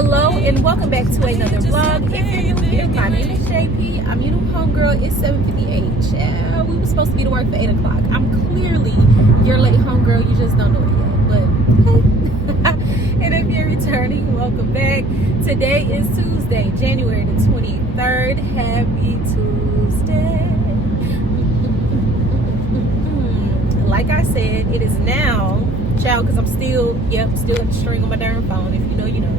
Hello and welcome back to another vlog. If you're new here, my name is JP. I'm your new homegirl. It's 7:58. We were supposed to be to work for 8 o'clock. I'm clearly your late homegirl. You just don't know it yet. But hey. And if you're returning, welcome back. Today is Tuesday, January the 23rd. Happy Tuesday. Like I said, it is now, child, because I'm still got the string on my darn phone. If you know, you know.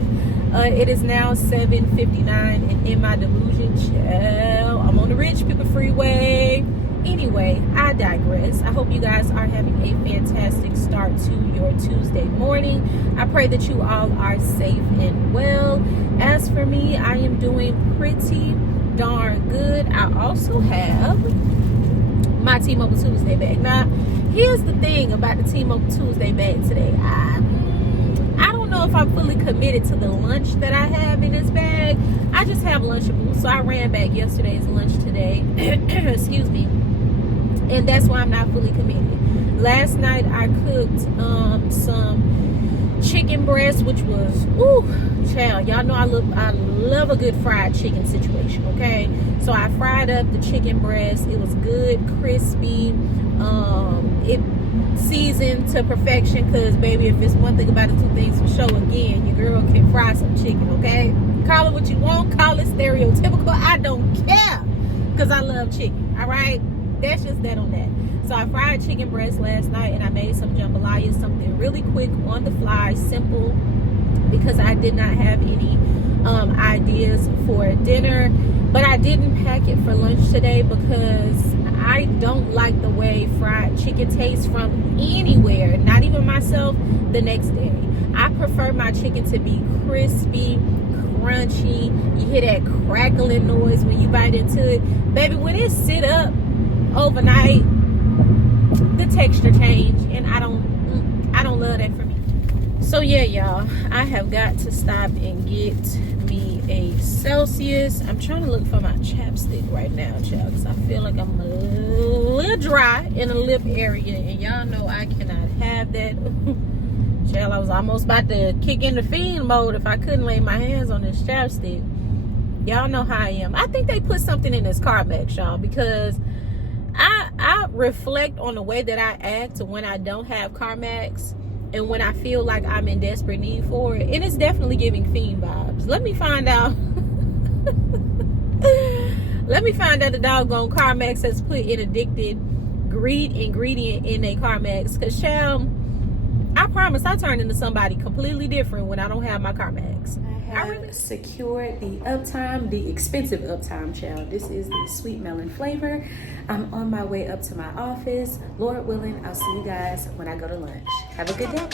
It is now 7:59, and in my delusion, child, I'm on the Rich People Freeway. Anyway, I digress. I hope you guys are having a fantastic start to your Tuesday morning. I pray that you all are safe and well. As for me, I am doing pretty darn good. I also have my T-Mobile Tuesday bag. Now, here's the thing about the T-Mobile Tuesday bag today. I don't know if I'm fully committed to the lunch that I have in this bag. I just have Lunchables, so I ran back yesterday's lunch today. Excuse me. And that's why I'm not fully committed. Last night I cooked some chicken breast, which was, ooh, child, y'all know I love a good fried chicken situation, okay? So I fried up the chicken breast. It was good, crispy. It seasoned to perfection, because baby, if it's one thing about the two things for sure, again, your girl can fry some chicken, okay? Call it what you want, call it stereotypical, I don't care, because I love chicken. All right, that's just that on that. So I fried chicken breast last night, and I made some jambalaya, something really quick on the fly, simple, because I did not have any ideas for dinner. But I didn't pack it for lunch today because I don't like the way fried chicken tastes from anywhere, not even myself, the next day. I prefer my chicken to be crispy, crunchy. You hear that crackling noise when you bite into it. Baby, when it sit up overnight, the texture change, and I don't love that for me. So yeah, y'all, I have got to stop and get me a Celsius. I'm trying to look for my chapstick right now, child, because I feel like I'm a little dry in the lip area, and y'all know I cannot have that. Child, I was almost about to kick into fiend mode if I couldn't lay my hands on this chapstick. Y'all know how I am. I think they put something in this Carmex, y'all, because I reflect on the way that I act when I don't have Carmex and when I feel like I'm in desperate need for it. And it's definitely giving fiend vibes. Let me find out. Let me find out the doggone Carmex has put an addicted ingredient in a Carmex. Because, child, I promise I turn into somebody completely different when I don't have my Carmex. I have secured the uptime, the expensive uptime, child. This is the sweet melon flavor. I'm on my way up to my office. Lord willing, I'll see you guys when I go to lunch. Have a good day.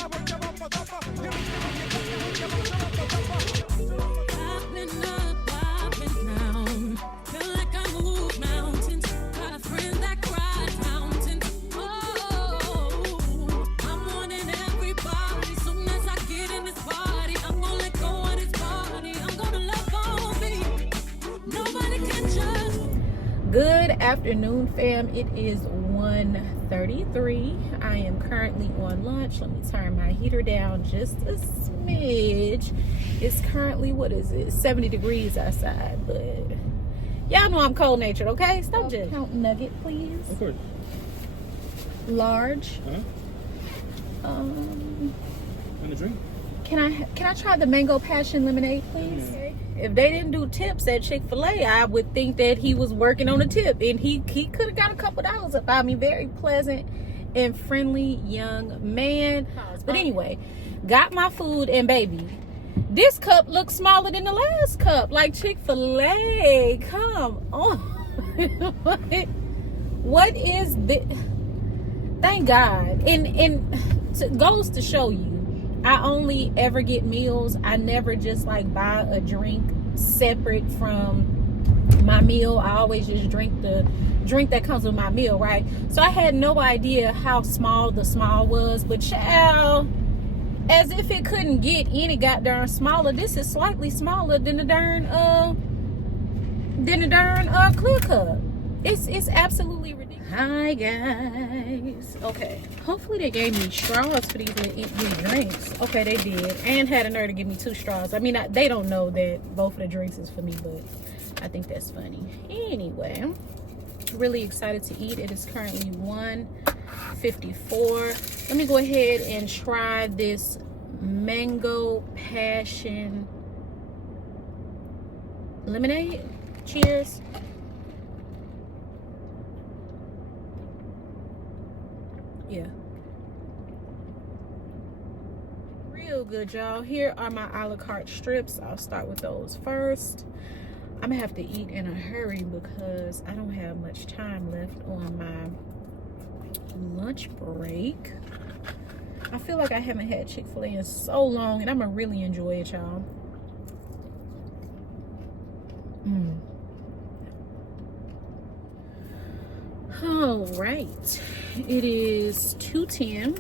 Good afternoon, fam. It is 1:33. I am currently on lunch. Let me turn my heater down just a smidge. It's currently, what is it, 70 degrees outside, but y'all know I'm cold natured, okay? Stop just count nugget, please. Of course. Large. And a drink. Can I try the mango passion lemonade, please? Yeah. If they didn't do tips at Chick-fil-A, I would think that he was working on a tip, and he could have got a couple dollars up. I mean, very pleasant and friendly young man. But anyway, got my food, and baby, this cup looks smaller than the last cup. Like Chick-fil-A, come on. What is this? Thank God. And goes to show you, I only ever get meals. I never just like buy a drink separate from my meal. I always just drink the drink that comes with my meal, right? So I had no idea how small the small was, but child, as if it couldn't get any goddamn smaller, this is slightly smaller than the darn clear cup. It's absolutely ridiculous. Hi guys. Okay, hopefully they gave me straws for these drinks. Okay, they did, and had a nerve to give me 2 straws. I mean, they don't know that both of the drinks is for me, but I think that's funny. Anyway, really excited to eat. It is currently 1:54. Let me go ahead and try this mango passion lemonade. Cheers. Yeah, real good, y'all. Here are my a la carte strips. I'll start with those first. I'm gonna have to eat in a hurry because I don't have much time left on my lunch break. I feel like I haven't had Chick-fil-A in so long, and I'm gonna really enjoy it, y'all. All right, it is 2:10.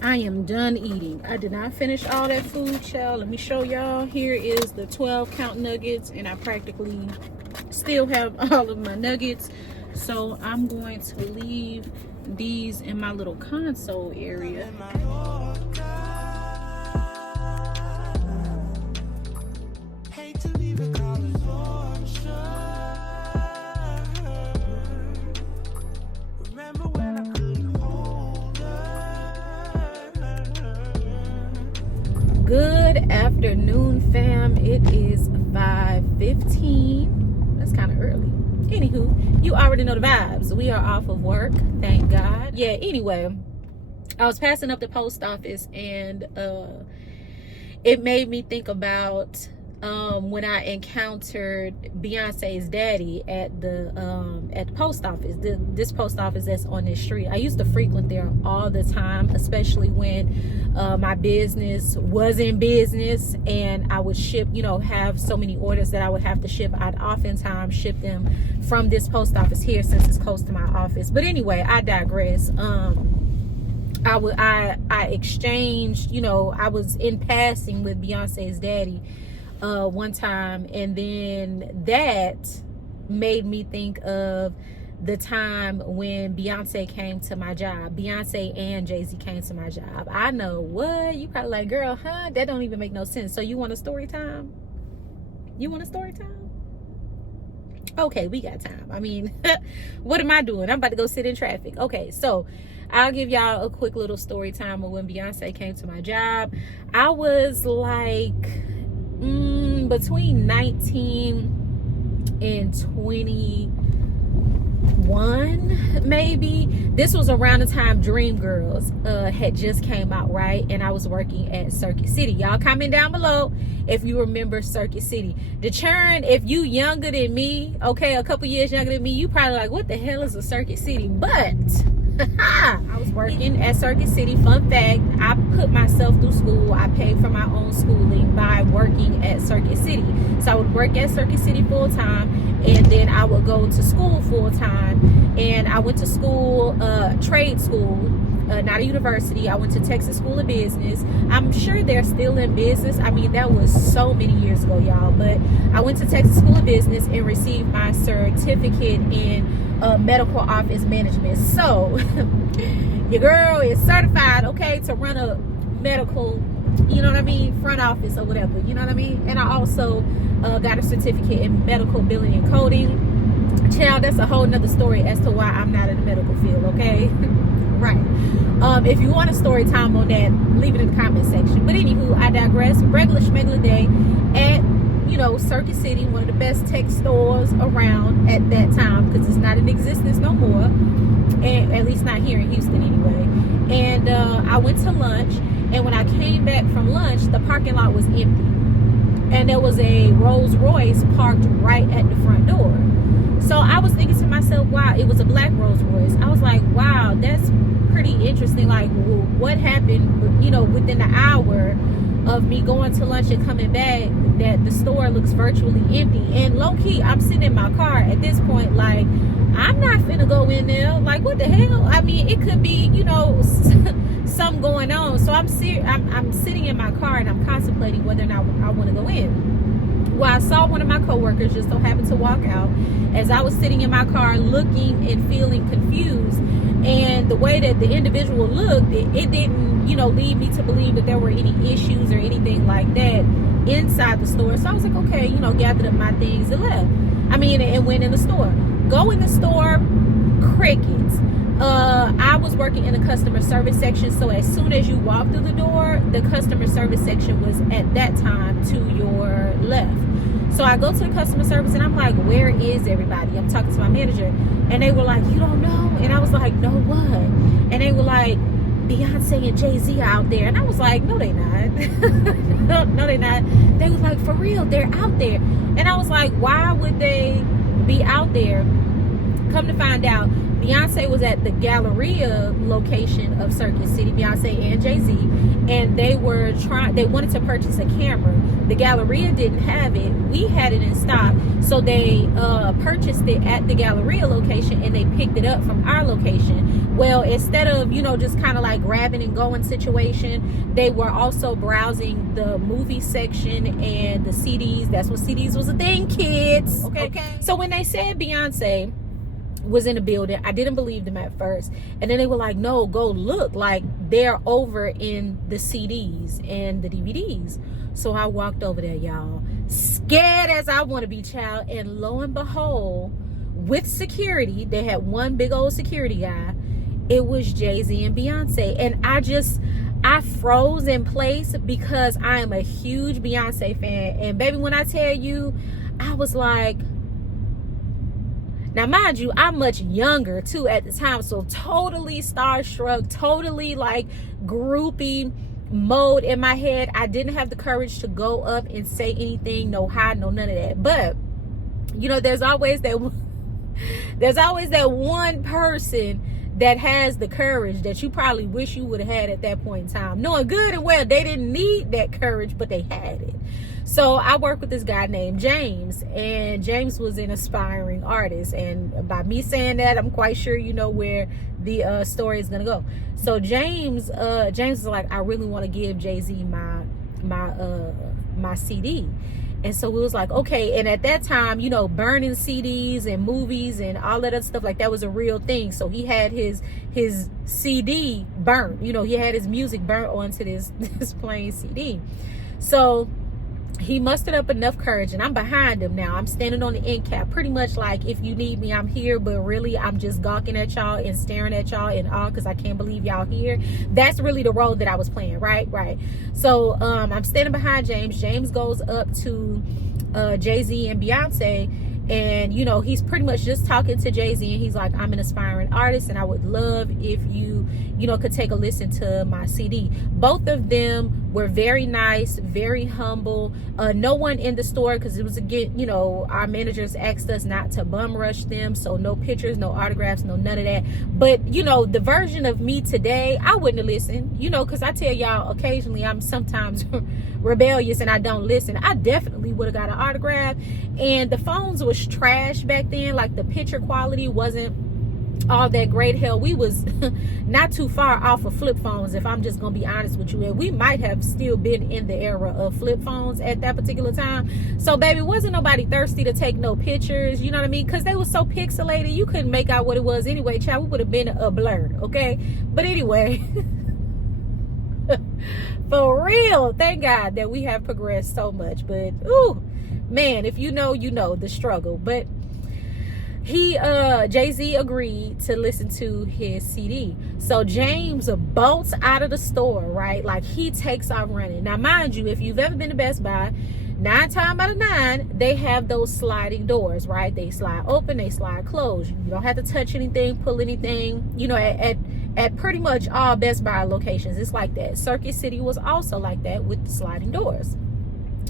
I am done eating. I did not finish all that food, child. Let me show y'all. Here is the 12 count nuggets, and I practically still have all of my nuggets. So I'm going to leave these in my little console area. Good afternoon, fam. It is 5:15. That's kind of early. Anywho, you already know the vibes. We are off of work, thank God. Yeah, anyway, I was passing up the post office, and it made me think about when I encountered Beyonce's daddy at the post office. This post office that's on this street. I used to frequent there all the time, especially when my business was in business, and I would ship, have so many orders that I would have to ship. I'd oftentimes ship them from this post office here since it's close to my office. But anyway, I digress. I exchanged, I was in passing with Beyonce's daddy one time, and then that made me think of the time when Beyonce came to my job. Beyonce and Jay-Z came to my job. I know what you probably like, girl, huh? That don't even make no sense. So you want a story time? You want a story time? Okay, we got time. I mean, what am I doing? I'm about to go sit in traffic. Okay, so I'll give y'all a quick little story time of when Beyonce came to my job. I was like between 19 and 21, maybe. This was around the time Dreamgirls had just came out, right? And I was working at Circuit City. Y'all comment down below if you remember Circuit City. The churn, if you younger than me, okay, a couple years younger than me, you probably like, what the hell is a Circuit City? But I was working at Circuit City. Fun fact, I put myself through school. I paid for my own schooling by working at Circuit City. So I would work at Circuit City full time, and then I would go to school full time. And I went to school, trade school, not a university. I went to Texas School of Business. I'm sure they're still in business. I mean, that was so many years ago, y'all. But I went to Texas School of Business and received my certificate in medical office management. So your girl is certified, okay, to run a medical, front office or whatever, you know what I mean? And I also got a certificate in medical billing and coding. Child, that's a whole nother story as to why I'm not in the medical field, okay? Right. If you want a story time on that, leave it in the comment section. But anywho, I digress. Regular schmegular day at Circuit City, one of the best tech stores around at that time, because it's not in existence no more, and at least not here in Houston anyway. And I went to lunch, and when I came back from lunch, the parking lot was empty, and there was a Rolls Royce parked right at the front door. So I was thinking to myself, wow, it was a black Rolls Royce. I was like, wow, that's pretty interesting. Like, what happened, within the hour of me going to lunch and coming back, that the store looks virtually empty. And low-key, I'm sitting in my car at this point, like, I'm not finna go in there. Like, what the hell? I mean, it could be, something going on. So I'm sitting in my car, and I'm contemplating whether or not I want to go in. Well, I saw one of my coworkers just so happened to walk out as I was sitting in my car looking and feeling confused. And the way that the individual looked, it didn't, lead me to believe that there were any issues or anything like that inside the store. So I was like, okay, gathered up my things and left. And went in the store. Go in the store, crickets. I was working in the customer service section, so as soon as you walk through the door, the customer service section was at that time to your left. So I go to the customer service and I'm like, where is everybody? I'm talking to my manager and they were like, you don't know? And I was like, no, what? And they were like, Beyonce and Jay-Z are out there. And I was like, no, they not. No, they not. They was like, for real, they're out there. And I was like, why would they be out there? Come to find out, Beyonce was at the Galleria location of Circuit City, Beyonce and Jay-Z, and they wanted to purchase a camera. The Galleria didn't have it. We had it in stock, so they purchased it at the Galleria location and they picked it up from our location. Well, instead of, just kind of like grabbing and going situation, they were also browsing the movie section and the CDs. That's when CDs was a thing, kids. Okay. So when they said Beyonce was in the building, I didn't believe them at first, and then they were like, no, go look, like they're over in the CDs and the DVDs. So I walked over there, y'all, scared as I want to be, child, and lo and behold, with security, they had one big old security guy. It was Jay-Z and Beyonce, and I froze in place because I am a huge Beyonce fan. And baby, when I tell you, I was like, now, mind you, I'm much younger, too, at the time. So, totally starstruck, totally, like, groupie mode in my head. I didn't have the courage to go up and say anything, no hi, no none of that. But, there's always that one person that has the courage that you probably wish you would have had at that point in time. Knowing good and well, they didn't need that courage, but they had it. So I worked with this guy named James, and James was an aspiring artist. And by me saying that, I'm quite sure you know where the story is gonna go. So James is like, I really want to give Jay-Z my CD. And so we was like, okay. And at that time, burning CDs and movies and all that other stuff, like that was a real thing. So he had his CD burnt. He had his music burnt onto this plain CD. So he mustered up enough courage, and I'm behind him now. I'm standing on the end cap, pretty much like, if you need me, I'm here. But really, I'm just gawking at y'all and staring at y'all in awe because I can't believe y'all here. That's really the role that I was playing, right? So I'm standing behind James. James goes up to Jay-Z and Beyonce, and he's pretty much just talking to Jay-Z, and he's like, I'm an aspiring artist, and I would love if you could take a listen to my CD. Both of them were very nice, very humble. No one in the store, because it was, again, our managers asked us not to bum rush them, so no pictures, no autographs, no none of that. But the version of me today, I wouldn't have listened, because I tell y'all, occasionally I'm sometimes rebellious and I don't listen. I definitely would have got an autograph. And the phones was trash back then, like the picture quality wasn't all that great. Hell, we was not too far off of flip phones, if I'm just gonna be honest with you. And we might have still been in the era of flip phones at that particular time. So baby, wasn't nobody thirsty to take no pictures, you know what I mean? Because they were so pixelated, you couldn't make out what it was anyway, child. We would have been a blur, okay? But anyway, for real, thank God that we have progressed so much. But ooh, man, if you know the struggle. But Jay-Z agreed to listen to his CD. So James bolts out of the store, right? Like, he takes off running. Now, mind you, if you've ever been to Best Buy, 9 times out of 9, they have those sliding doors, right? They slide open, they slide closed. You don't have to touch anything, pull anything. At pretty much all Best Buy locations, it's like that. Circuit City was also like that with the sliding doors.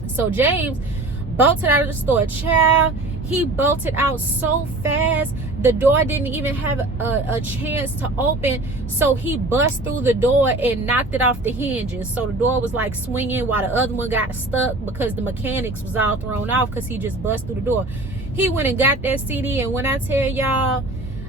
So James bolted out of the store. Child, he bolted out so fast, the door didn't even have a chance to open. So he bust through the door and knocked it off the hinges. So the door was like swinging while the other one got stuck because the mechanics was all thrown off because he just bust through the door. He went and got that CD, and when I tell y'all,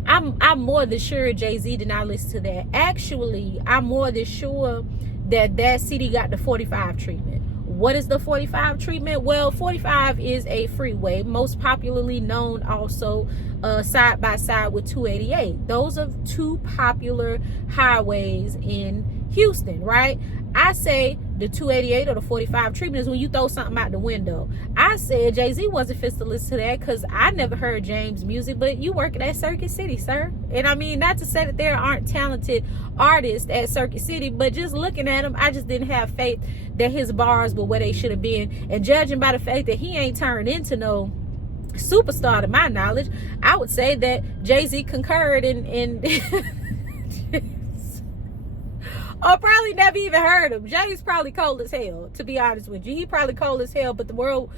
I'm more than sure Jay-Z did not listen to that. Actually, I'm more than sure that CD got the 45 treatment. What is the 45 treatment? Well, 45 is a freeway, most popularly known also side by side with 288. Those are two popular highways in Houston, right? I say the 288 or the 45 treatment is when you throw something out the window. I said Jay-Z wasn't fit to listen to that because I never heard James' music, but you work at Circuit City, sir. And I mean, not to say that there aren't talented artists at Circuit City, but just looking at him, I just didn't have faith that his bars were where they should have been. And judging by the fact that he ain't turned into no superstar to my knowledge, I would say that Jay-Z concurred in or probably never even heard him. Jay's probably cold as hell, to be honest with you. He probably cold as hell, but the world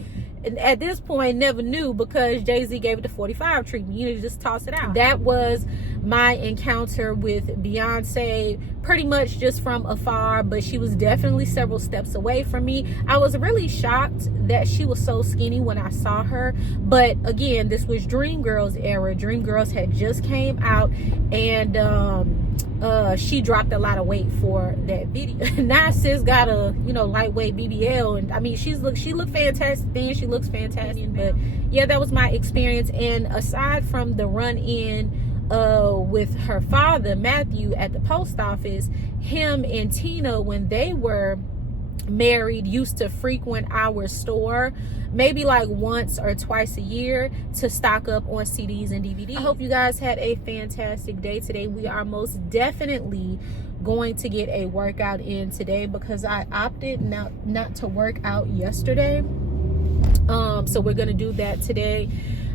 at this point never knew because Jay-Z gave it the 45 treatment. You need to just toss it out. That was my encounter with Beyonce, pretty much just from afar, but she was definitely several steps away from me. I was really shocked that she was so skinny when I saw her, but again, this was Dreamgirls era. Dreamgirls had just came out, and she dropped a lot of weight for that video. Now sis got a lightweight BBL, and I mean she looked fantastic then. She looks fantastic, but yeah, that was my experience. And aside from the run-in with her father Matthew at the post office, him and Tina, when they were married, used to frequent our store maybe like once or twice a year to stock up on CDs and DVDs. I hope you guys had a fantastic day today. We are most definitely going to get a workout in today because I opted not to work out yesterday. So we're gonna do that today.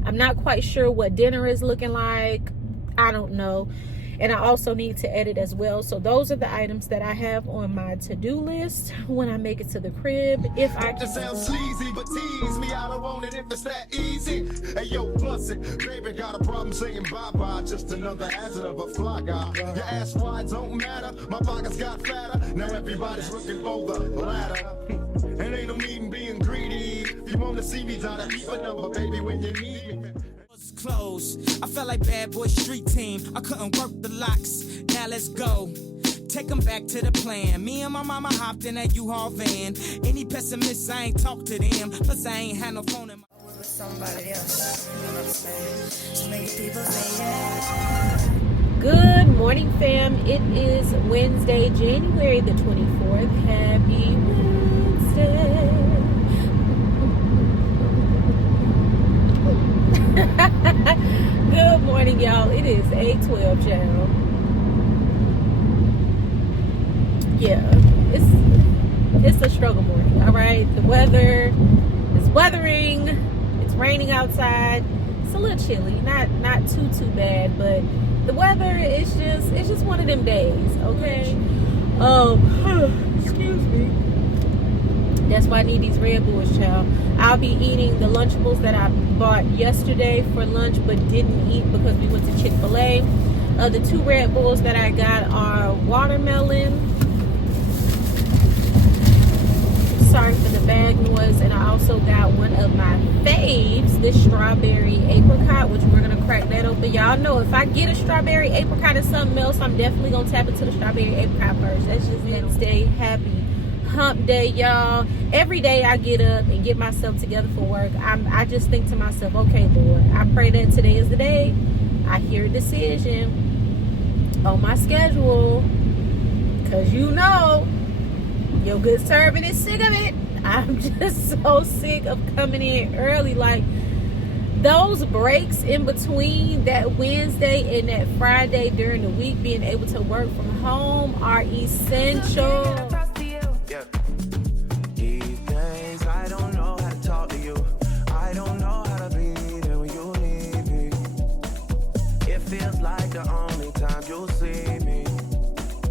I'm not quite sure what dinner is looking like. I don't know. And I also need to edit as well. So those are the items that I have on my to-do list when I make it to the crib. If I can sound sleazy, but tease me. I don't want it if it's that easy. Hey yo, plus it, baby, got a problem saying bye-bye. Just another hazard of a fly guy. Your ass wide don't matter. My pockets got fatter. Now everybody's looking for the ladder. And ain't no need in being greedy. If you want to see me, dial a keep number, baby, when you need me. Close. I felt like bad boy street team. I couldn't work the locks. Now let's go. Take them back to the plan. Me and my mama hopped in that U-Haul van. Any pessimists, I ain't talk to them. Plus I ain't had no phone in my with somebody else. You know what I'm saying? So many people say yeah. Good morning, fam. It is Wednesday, January the 24th. Happy Wednesday. Good morning, y'all. It is 8:12, y'all. Yeah, it's a struggle morning. All right, the weather is weathering. It's raining outside. It's a little chilly, not too bad, but the weather is just one of them days. Okay. Excuse me. That's why I need these Red Bulls, child. I'll be eating the Lunchables that I bought yesterday for lunch but didn't eat because we went to Chick-fil-A. The two Red Bulls that I got are watermelon. Sorry for the bag noise. And I also got one of my faves, this strawberry apricot, which we're going to crack that open. Y'all know if I get a strawberry apricot and something else, I'm definitely going to tap into the strawberry apricot first. That's just Wednesday. Happy hump day, y'all. Every day I get up and get myself together for work, I just think to myself, okay, Lord, I pray that today is the day I hear a decision on my schedule, because you know your good servant is sick of it. I'm just so sick of coming in early. Like, those breaks in between that Wednesday and that Friday during the week, being able to work from home are essential. Yeah. These days I don't know how to talk to you. I don't know how to be there when you need me. It feels like the only time you'll see me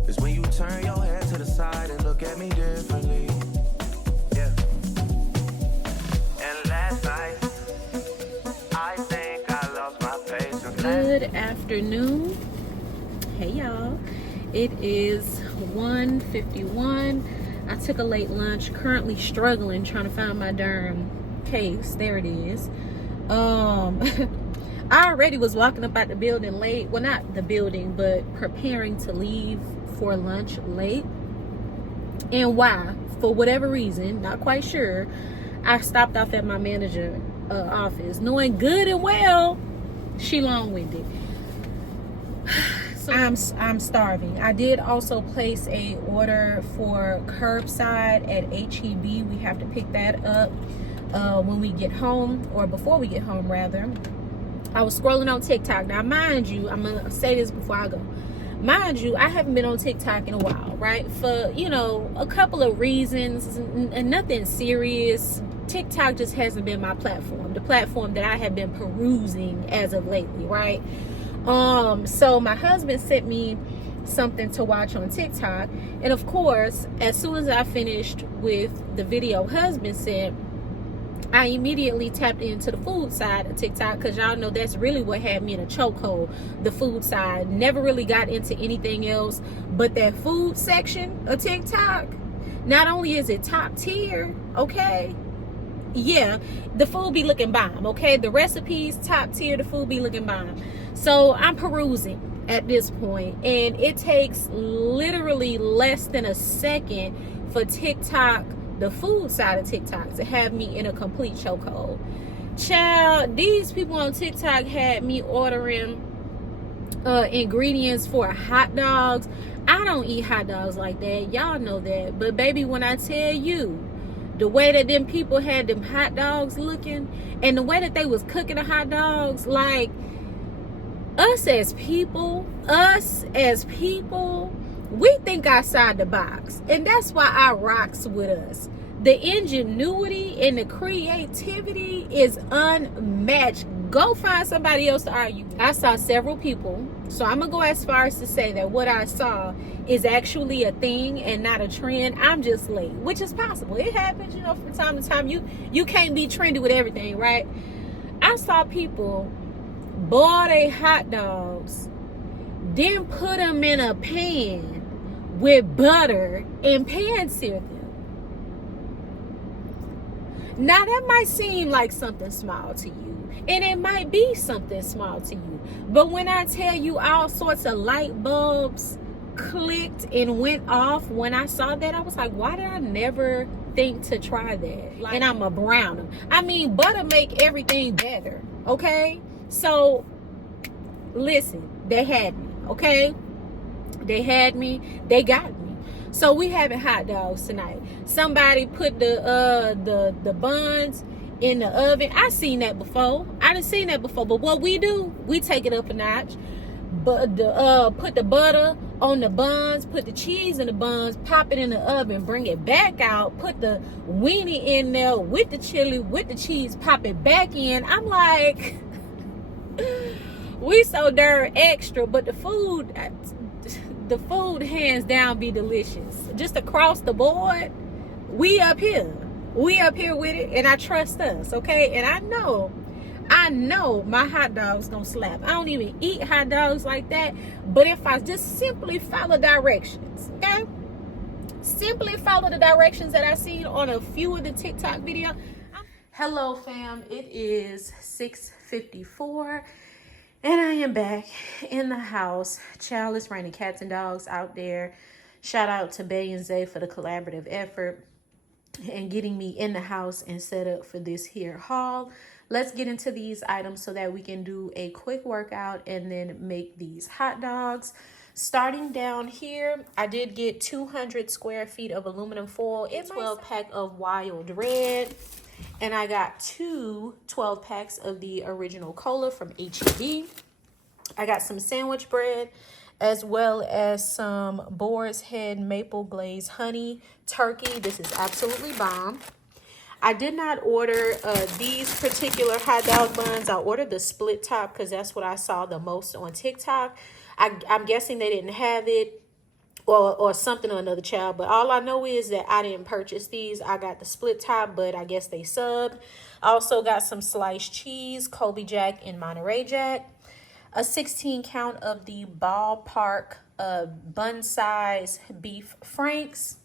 is when you turn your head to the side and look at me differently. Yeah. And last night I think I lost my patience. Good afternoon. Hey y'all. It is 1:51. I took a late lunch, currently struggling trying to find my darn case. There it is. I already was walking up out the building late. Well, not the building, but preparing to leave for lunch late. And why? for whatever reason, not quite sure, I stopped off at my manager office, knowing good and well she long-winded. So I'm starving. I did also place a order for curbside at HEB. We have to pick that up when we get home, or before we get home rather. I was scrolling on TikTok. Now mind you, I'm gonna say this before I go. Mind you, I haven't been on TikTok in a while, right? For, you know, a couple of reasons and nothing serious. TikTok just hasn't been my platform, the platform that I have been perusing as of lately, right? So my husband sent me something to watch on TikTok, and of course, as soon as I finished with the video husband sent, I immediately tapped into the food side of TikTok, because y'all know that's really what had me in a chokehold, the food side. Never really got into anything else but that food section of TikTok. Not only is it top tier, okay, yeah, the food be looking bomb, okay, the recipes top tier, the food be looking bomb. So I'm perusing at this point, and it takes literally less than a second for TikTok, the food side of TikTok, to have me in a complete chokehold. Child, these people on TikTok had me ordering ingredients for hot dogs. I don't eat hot dogs like that, y'all know that, but baby, when I tell you the way that them people had them hot dogs looking, and the way that they was cooking the hot dogs, like, us as people, we think outside the box, and that's why I rocks with us. The ingenuity and the creativity is unmatched. Go find somebody else to argue. I saw several people, so I'm gonna go as far as to say that what I saw is actually a thing and not a trend. I'm just late, which is possible. It happens, you know, from time to time. You can't be trendy with everything, right? I saw people boil their hot dogs, then put them in a pan with butter and pan sear them. Now that might seem like something small to you, and it might be something small to you, but when I tell you all sorts of light bulbs clicked and went off when I saw that, I was like, why did I never think to try that? And I'm a browner. I mean, butter make everything better, okay? So listen, they had me, okay? They had me, they got me. So we having hot dogs tonight. Somebody put the buns in the oven. I seen that before. I done seen that before. But what we do, we take it up a notch. But put the butter on the buns, put the cheese in the buns, pop it in the oven, bring it back out, put the weenie in there with the chili, with the cheese, pop it back in. I'm like, we so darn extra, but the food hands down be delicious. Just across the board, we up here with it, and I trust us, okay? And I know my hot dogs gonna slap. I don't even eat hot dogs like that, but if I just simply follow directions, okay? Simply follow the directions that I seen on a few of the TikTok videos. Hello fam, it is 6:54 and I am back in the house. Child, it's raining cats and dogs out there. Shout out to Beyonce for the collaborative effort and getting me in the house and set up for this here haul. Let's get into these items so that we can do a quick workout and then make these hot dogs. Starting down here, I did get 200 square feet of aluminum foil, a 12-pack of Wild Red, and I got two 12 packs of the original cola from HEB. I got some sandwich bread, as well as some Boar's Head Maple Glaze Honey Turkey. This is absolutely bomb. I did not order these particular hot dog buns. I ordered the split top because that's what I saw the most on TikTok. I'm guessing they didn't have it or something or another, child. But all I know is that I didn't purchase these. I got the split top, but I guess they subbed. I also got some sliced cheese, Colby Jack and Monterey Jack. A 16 count of the Ballpark bun size beef franks.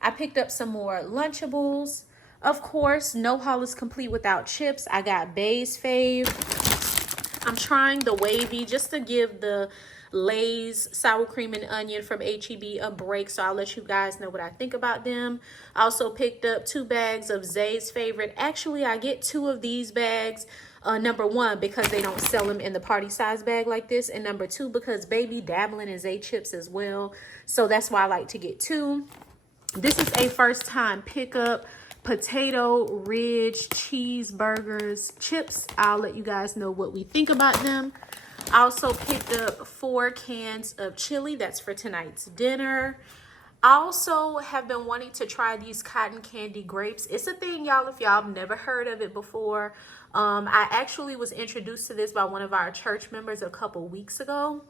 I picked up some more Lunchables. Of course, no haul is complete without chips. I got Bay's Fave. I'm trying the wavy just to give the Lay's sour cream and onion from HEB a break, so I'll let you guys know what I think about them. I also picked up 2 bags of Zay's favorite. Actually, I get 2 of these bags. Number 1, because they don't sell them in the party size bag like this, and number 2, because baby dabbling in Zay chips as well, so that's why I like to get 2. This is a first time pickup. Potato Ridge cheeseburgers chips. I'll let you guys know what we think about them. I also picked up 4 cans of chili. That's for tonight's dinner. I also have been wanting to try these cotton candy grapes. It's a thing, y'all, if y'all have never heard of it before. I actually was introduced to this by one of our church members a couple weeks ago.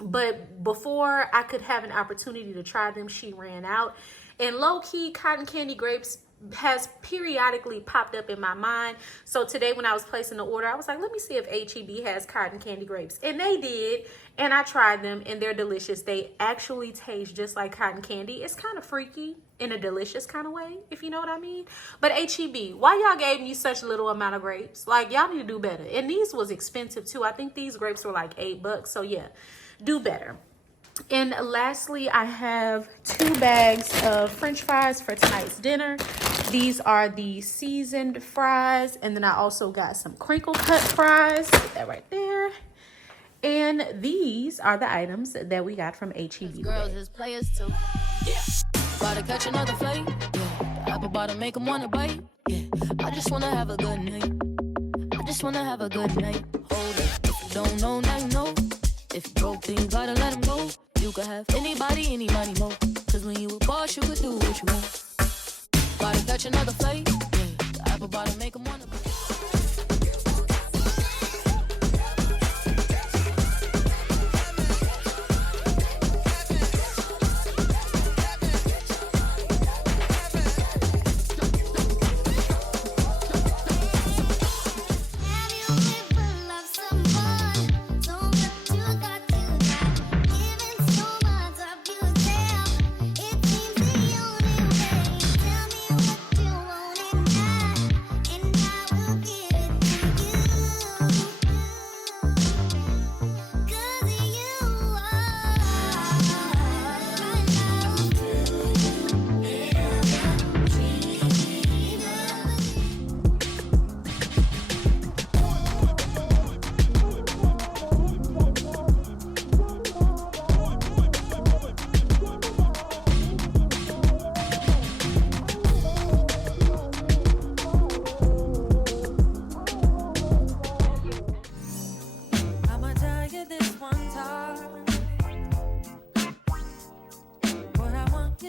But before I could have an opportunity to try them, she ran out. And low-key, cotton candy grapes has periodically popped up in my mind. So today when I was placing the order, I was like, let me see if HEB has cotton candy grapes. And they did. And I tried them and they're delicious. They actually taste just like cotton candy. It's kind of freaky in a delicious kind of way, if you know what I mean. But HEB, why y'all gave me such little amount of grapes? Like, y'all need to do better. And these was expensive too. I think these grapes were like $8. So yeah, do better. And lastly, I have 2 bags of French fries for tonight's dinner. These are the seasoned fries. And then I also got some crinkle cut fries. Put that right there. And these are the items that we got from HEB. Girls is players too. Yeah. About to catch another flight. Yeah. The apple bottom make them wanna bite. Yeah. I just wanna have a good night. I just wanna have a good night. Hold it. If you don't know, now you know. If you broke, then you gotta let them go. You could have anybody, any money, more. Cause when you a boss, you could do what you want. About to catch another flight. Yeah. The apple bottom make them wanna bite.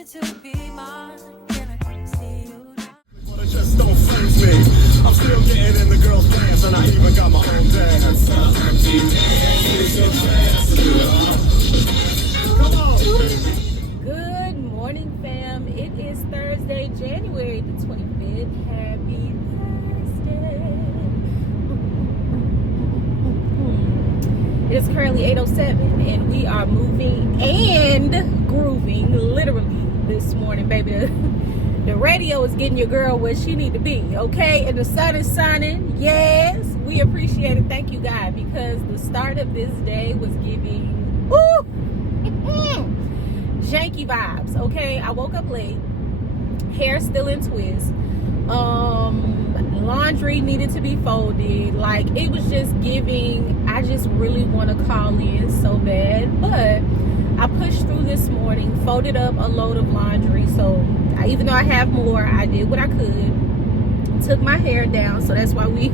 To be mine, can I see you now? But it just don't faze me. I'm still getting in the girls' pants, and I even got my own dance. Come on. Good morning, fam. It is Thursday, January the 25th. Happy Thursday. It is currently 8:07, and we are moving and grooving, literally, this morning, baby. The radio is getting your girl where she need to be, okay? And the sun is shining. Yes, we appreciate it. Thank you, God, because the start of this day was giving janky vibes, okay? I woke up late, hair still in twists, laundry needed to be folded. Like, it was just giving, I just really want to call in so bad, but I pushed through this morning, folded up a load of laundry. So even though I have more, I did what I could. Took my hair down, so that's why we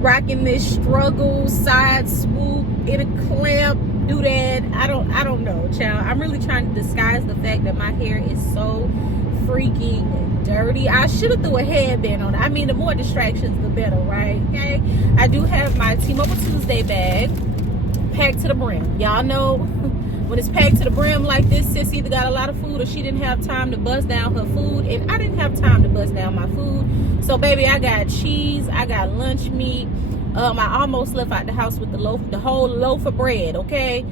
rocking this struggle side swoop in a clamp. Do that. I don't know, child. I'm really trying to disguise the fact that my hair is so freaking dirty. I should have threw a headband on it. I mean, the more distractions, the better, right? Okay. I do have my T-Mobile Tuesday bag packed to the brim. Y'all know. When it's packed to the brim like this, sis either got a lot of food or she didn't have time to buzz down her food. And I didn't have time to buzz down my food. So, baby, I got cheese. I got lunch meat. I almost left out the house with the whole loaf of bread, okay?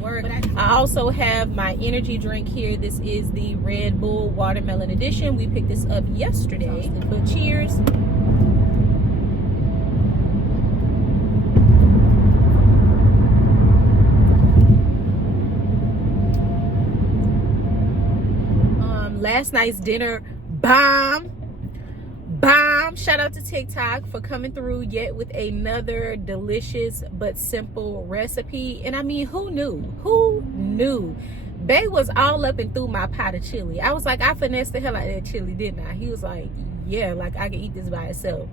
I also have my energy drink here. This is the Red Bull Watermelon Edition. We picked this up yesterday. But cheers. Last night's dinner, bomb. Shout out to TikTok for coming through yet with another delicious but simple recipe. And I mean, who knew? Bae was all up and through my pot of chili. I was like, I finessed the hell out of that chili, didn't I? He was like, yeah, like I can eat this by itself.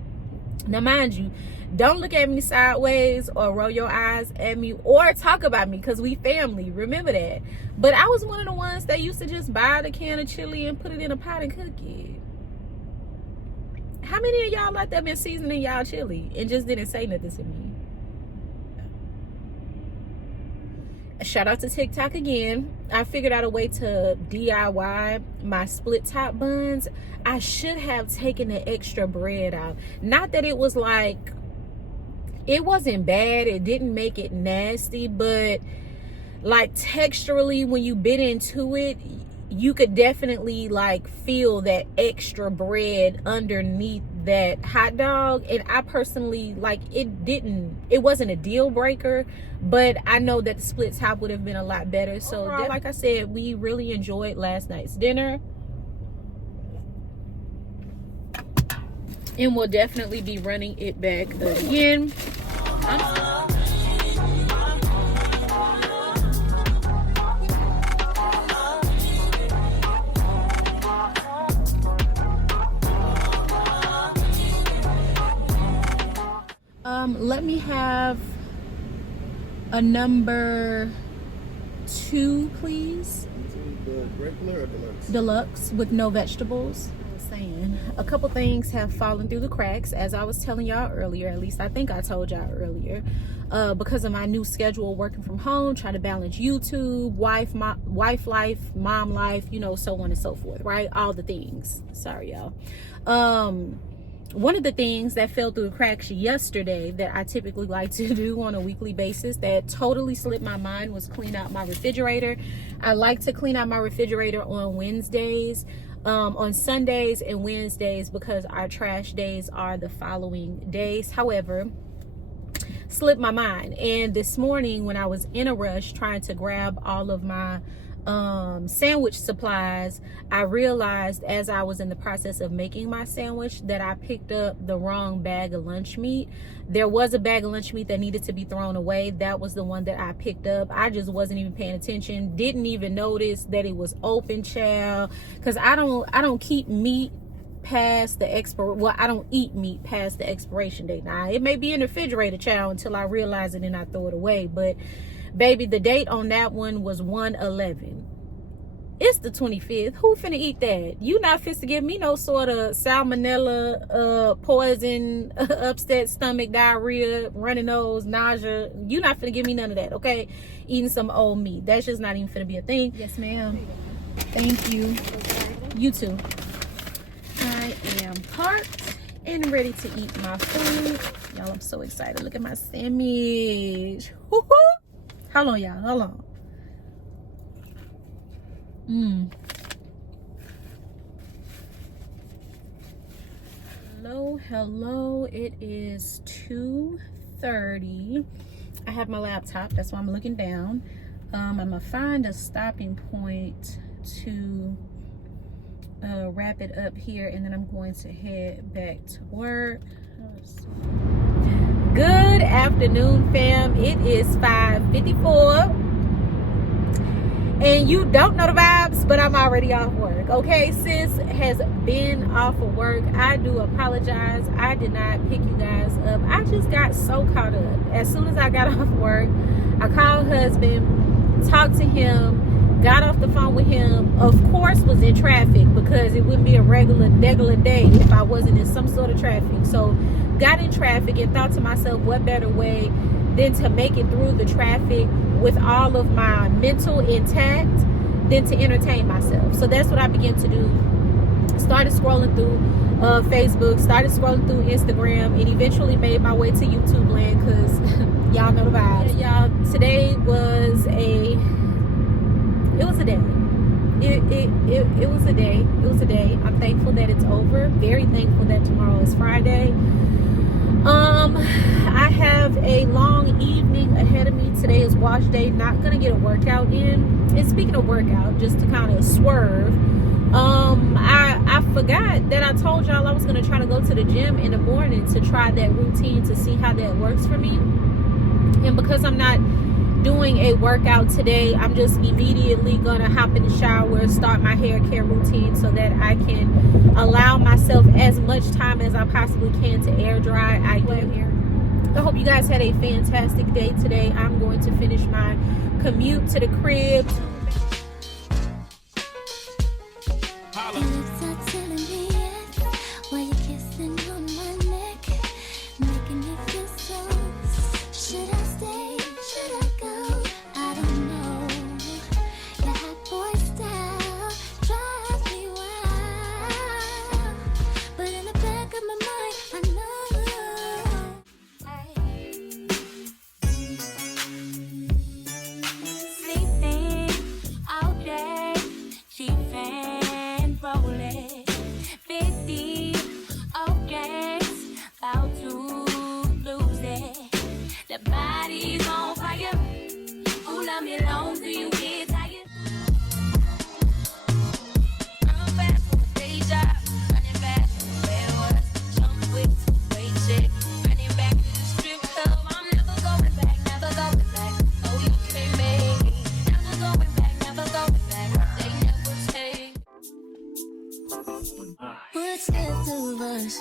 Now, mind you, don't look at me sideways or roll your eyes at me or talk about me, because we family. Remember that. But I was one of the ones that used to just buy the can of chili and put it in a pot and cook it. How many of y'all like that been seasoning y'all chili and just didn't say nothing to me? Shout out to TikTok again. I figured out a way to DIY my split top buns. I should have taken the extra bread out. Not that it was like, it wasn't bad. It didn't make it nasty, but like texturally when you bit into it, you could definitely like feel that extra bread underneath that hot dog. And I personally, like, it wasn't a deal breaker, but I know that the split top would have been a lot better. So overall, like I said, we really enjoyed last night's dinner, and we'll definitely be running it back again. Let me have a number 2, please. The regular or deluxe? Deluxe with no vegetables. I was saying, a couple things have fallen through the cracks, as I was telling y'all earlier. At least I think I told y'all earlier. Because of my new schedule, working from home, trying to balance YouTube, wife life, mom life, you know, so on and so forth, right? All the things. Sorry, y'all. One of the things that fell through the cracks yesterday that I typically like to do on a weekly basis that totally slipped my mind was clean out my refrigerator. I like to clean out my refrigerator on Wednesdays, on Sundays and Wednesdays, because our trash days are the following days. However, slipped my mind. And this morning when I was in a rush trying to grab all of my sandwich supplies, I realized as I was in the process of making my sandwich that I picked up the wrong bag of lunch meat. There was a bag of lunch meat that needed to be thrown away. That was the one that I picked up. I just wasn't even paying attention, didn't even notice that it was open, child, because I don't keep meat past the I don't eat meat past the expiration date. Now, it may be in the refrigerator, child, until I realize it and I throw it away, but baby, the date on that one was 1/11. It's the 25th. Who finna eat that? You not fit to give me no sort of salmonella, poison, upset stomach, diarrhea, runny nose, nausea. You not finna give me none of that, okay? Eating some old meat. That's just not even finna be a thing. Yes, ma'am. Thank you. You too. I am parked and ready to eat my food. Y'all, I'm so excited. Look at my sandwich. Woo-hoo! Hold on, y'all. Hold on. Hello. It is 2:30. I have my laptop. That's why I'm looking down. I'm gonna find a stopping point to wrap it up here, and then I'm going to head back to work. Good afternoon, fam. It is 5:54. And you don't know the vibes, but I'm already off work. Okay, sis has been off of work. I do apologize. I did not pick you guys up. I just got so caught up. As soon as I got off work, I called husband, talked to him, got off the phone with him. Of course, was in traffic, because it wouldn't be a regular day if I wasn't in some sort of traffic. So got in traffic and thought to myself, what better way than to make it through the traffic with all of my mental intact than to entertain myself. So that's what I began to do. Started scrolling through Facebook, started scrolling through Instagram, and eventually made my way to YouTube land, because y'all know the vibes. Yeah, y'all, today was a day. It was a day. It was a day. I'm thankful that it's over. Very thankful that tomorrow is Friday. I have a long evening ahead of me. Today is wash day. Not gonna get a workout in. And speaking of workout, just to kind of swerve I forgot that I told y'all I was gonna try to go to the gym in the morning to try that routine to see how that works for me. And because I'm not doing a workout today, I'm just immediately gonna hop in the shower, start my hair care routine so that I can allow myself as much time as I possibly can to air dry. I hope you guys had a fantastic day today. I'm going to finish my commute to the crib. What's left of us?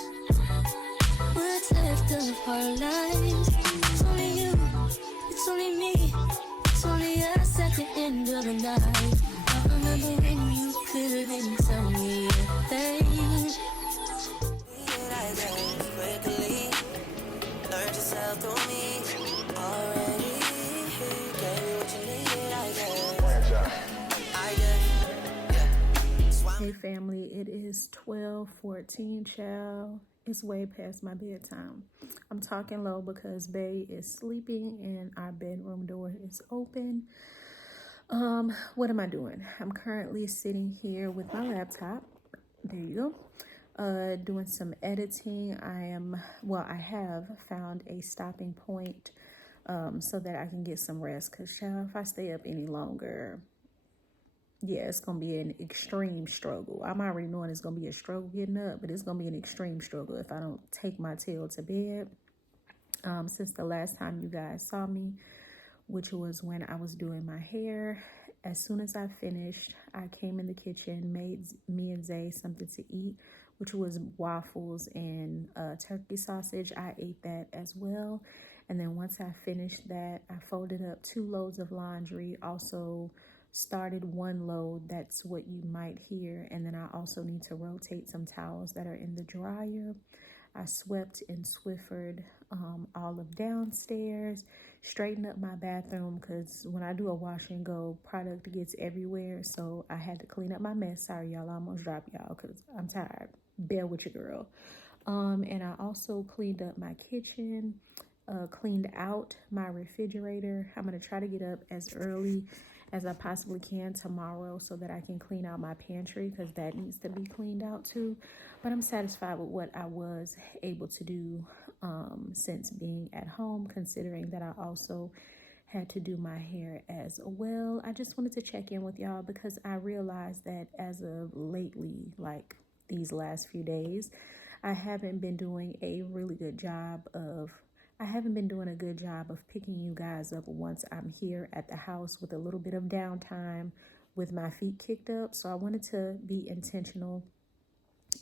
What's left of our lives? It's only you, it's only me, it's only us at the end of the night. I remember when you couldn't tell me a thing. I did quickly, learned yourself through me already. Gave you what you needed, I guess. Hey family, it is 12:14, child. It's way past my bedtime. I'm talking low because Bae is sleeping and our bedroom door is open. What am I doing? I'm currently sitting here with my laptop. There you go. Doing some editing. I have found a stopping point so that I can get some rest, because child, if I stay up any longer, yeah, it's going to be an extreme struggle. I'm already knowing it's going to be a struggle getting up, but it's going to be an extreme struggle if I don't take my tail to bed. Since the last time you guys saw me, which was when I was doing my hair, as soon as I finished, I came in the kitchen, made me and Zay something to eat, which was waffles and turkey sausage. I ate that as well. And then once I finished that, I folded up 2 loads of laundry, also started 1 load. That's what you might hear. And then I also need to rotate some towels that are in the dryer. I swept and Swiffered all of downstairs, straightened up my bathroom, because when I do a wash and go, product gets everywhere. So I had to clean up my mess. Sorry, y'all, I almost dropped y'all because I'm tired. Bear with your girl. And I also cleaned up my kitchen, cleaned out my refrigerator. I'm going to try to get up as early as I possibly can tomorrow so that I can clean out my pantry, because that needs to be cleaned out too. But I'm satisfied with what I was able to do since being at home, considering that I also had to do my hair as well. I just wanted to check in with y'all because I realized that as of lately, like these last few days, I haven't been doing a really good job of picking you guys up once I'm here at the house with a little bit of downtime with my feet kicked up. So I wanted to be intentional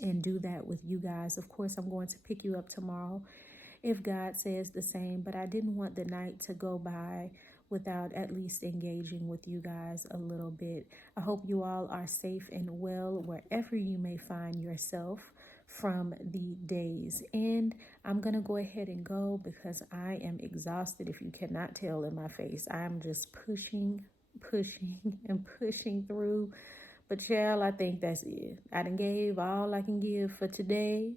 and do that with you guys. Of course, I'm going to pick you up tomorrow if God says the same, but I didn't want the night to go by without at least engaging with you guys a little bit. I hope you all are safe and well wherever you may find yourself from the day's end. I'm gonna go ahead and go because I am exhausted. If you cannot tell in my face, I'm just pushing and pushing through. But child, I think that's it. I done gave all I can give for today.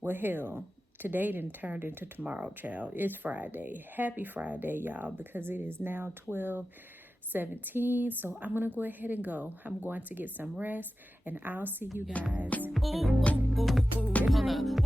Well, hell, today done turned into tomorrow, child. It's Friday. Happy Friday, y'all, because it is now 12:17. So I'm gonna go ahead and go. I'm going to get some rest, and I'll see you guys in the morning. Good night.